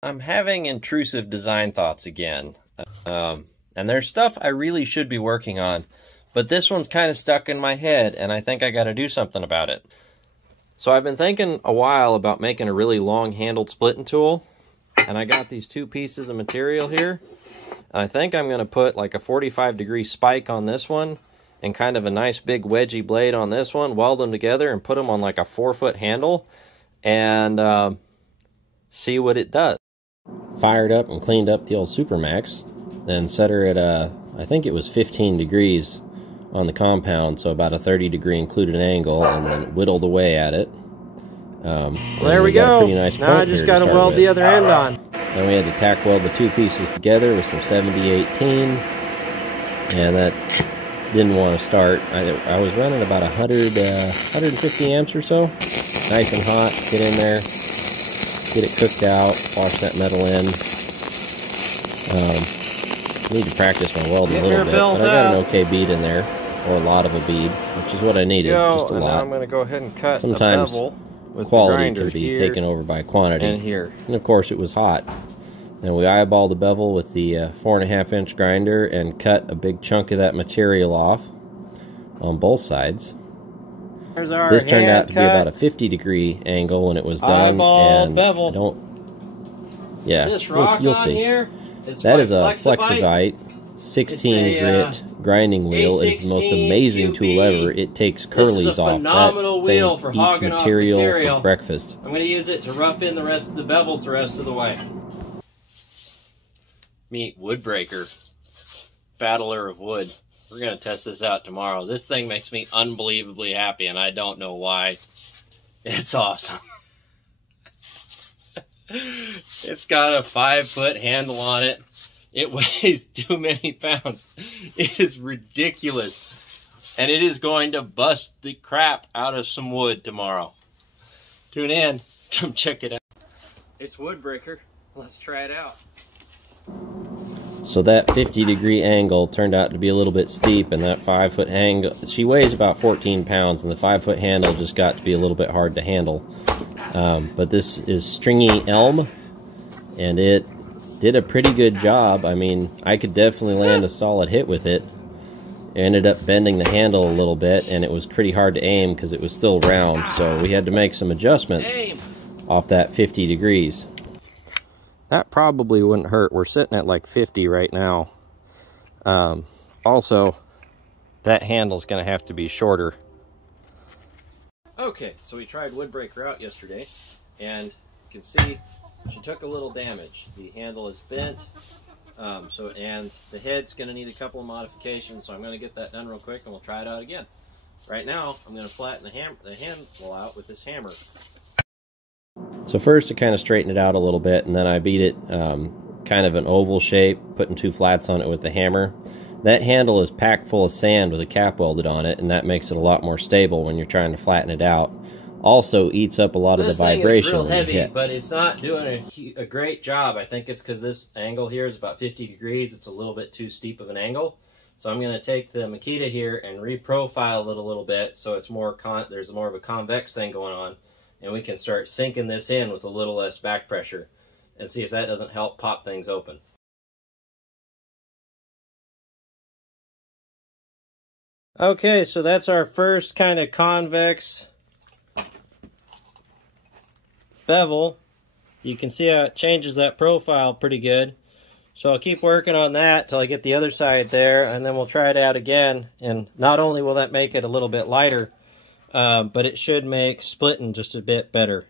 I'm having intrusive design thoughts again. And there's stuff I really should be working on, but this one's kind of stuck in my head, and I think I got to do something about it. So I've been thinking a while about making a really long-handled splitting tool, and I got these two pieces of material here, and I think I'm going to put like a 45-degree spike on this one, and kind of a nice big wedgy blade on this one, weld them together, and put them on like a 4-foot handle, and see what it does. Fired up and cleaned up the old Supermax, then set her at I think it was 15 degrees on the compound, so about a 30-degree included angle, and then whittled away at it. Well, there we go. Nice now I just got to weld the other end on. Then we had to tack weld the two pieces together with some 7018, and that didn't want to start. I was running about 150 amps or so. Nice and hot. Get in there, get it cooked out, wash that metal in. Need to practice my welding a little bit, but I got an okay bead in there, or a lot of a bead, which is what I needed, just a lot. Now I'm going to go ahead and cut sometimes the bevel with quality the can be here taken over by quantity. and here. And of course it was hot. Then we eyeballed the bevel with the 4.5-inch grinder and cut a big chunk of that material off on both sides. This turned out to be about a 50-degree angle when it was done. Eyeball and bevel. This rock you'll see. Here that is a Flexivite 16 grit grinding wheel. It's the most amazing tool ever. It takes curlies off. Phenomenal wheel for hogging off material for breakfast. I'm going to use it to rough in the rest of the bevels the rest of the way. Meet Woodbreaker, battler of wood. We're going to test this out tomorrow. This thing makes me unbelievably happy, and I don't know why. It's awesome. It's got a 5-foot handle on it. It weighs too many pounds. It is ridiculous. And it is going to bust the crap out of some wood tomorrow. Tune in. Come check it out. It's Woodbreaker. Let's try it out. So that 50-degree angle turned out to be a little bit steep, and that 5-foot angle, she weighs about 14 pounds, and the 5-foot handle just got to be a little bit hard to handle. But this is stringy elm, and it did a pretty good job. I mean, I could definitely land a solid hit with it. I ended up bending the handle a little bit, and it was pretty hard to aim because it was still round, so we had to make some adjustments off that 50 degrees. That probably wouldn't hurt. We're sitting at like 50 right now. Also, that handle's going to have to be shorter. Okay, so we tried Woodbreaker out yesterday, and you can see she took a little damage. The handle is bent, and the head's going to need a couple of modifications, so I'm going to get that done real quick, and we'll try it out again. Right now, I'm going to flatten the handle out with this hammer. So first I kind of straightened it out a little bit, and then I beat it kind of an oval shape, putting two flats on it with the hammer. That handle is packed full of sand with a cap welded on it, and that makes it a lot more stable when you're trying to flatten it out. Also eats up a lot of the vibration when you hit. This thing is real heavy, but it's not doing a great job. I think it's because this angle here is about 50 degrees. It's a little bit too steep of an angle. So I'm going to take the Makita here and reprofile it a little bit so it's more there's more of a convex thing going on. And we can start sinking this in with a little less back pressure and see if that doesn't help pop things open. Okay, so that's our first kind of convex bevel. You can see how it changes that profile pretty good. So I'll keep working on that till I get the other side there, and then we'll try it out again. And not only will that make it a little bit lighter, but it should make splitting just a bit better.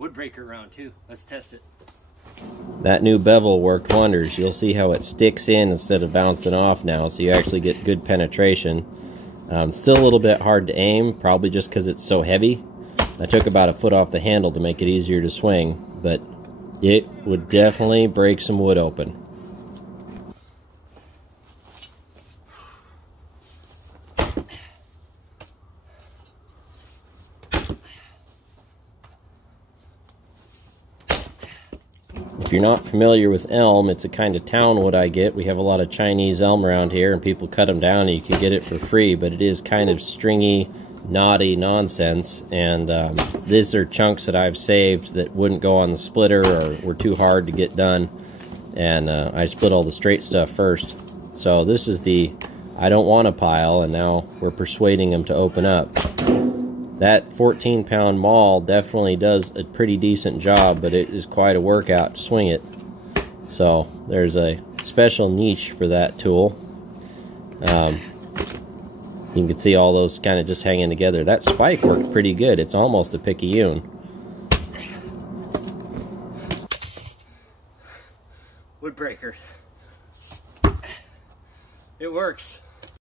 Woodbreaker round 2. Let's test it. That new bevel worked wonders. You'll see how it sticks in instead of bouncing off now, so you actually get good penetration. Still a little bit hard to aim, probably just because it's so heavy. I took about a foot off the handle to make it easier to swing, but it would definitely break some wood open. If you're not familiar with elm, it's a kind of town wood I get. We have a lot of Chinese elm around here, and people cut them down and you can get it for free, but it is kind of stringy, knotty nonsense, and these are chunks that I've saved that wouldn't go on the splitter or were too hard to get done, and I split all the straight stuff first. So this is the I don't want a pile, and now we're persuading them to open up. That 14-pound maul definitely does a pretty decent job, but it is quite a workout to swing it. So there's a special niche for that tool. You can see all those kind of just hanging together. That spike worked pretty good. It's almost a picayune. Woodbreaker. It works.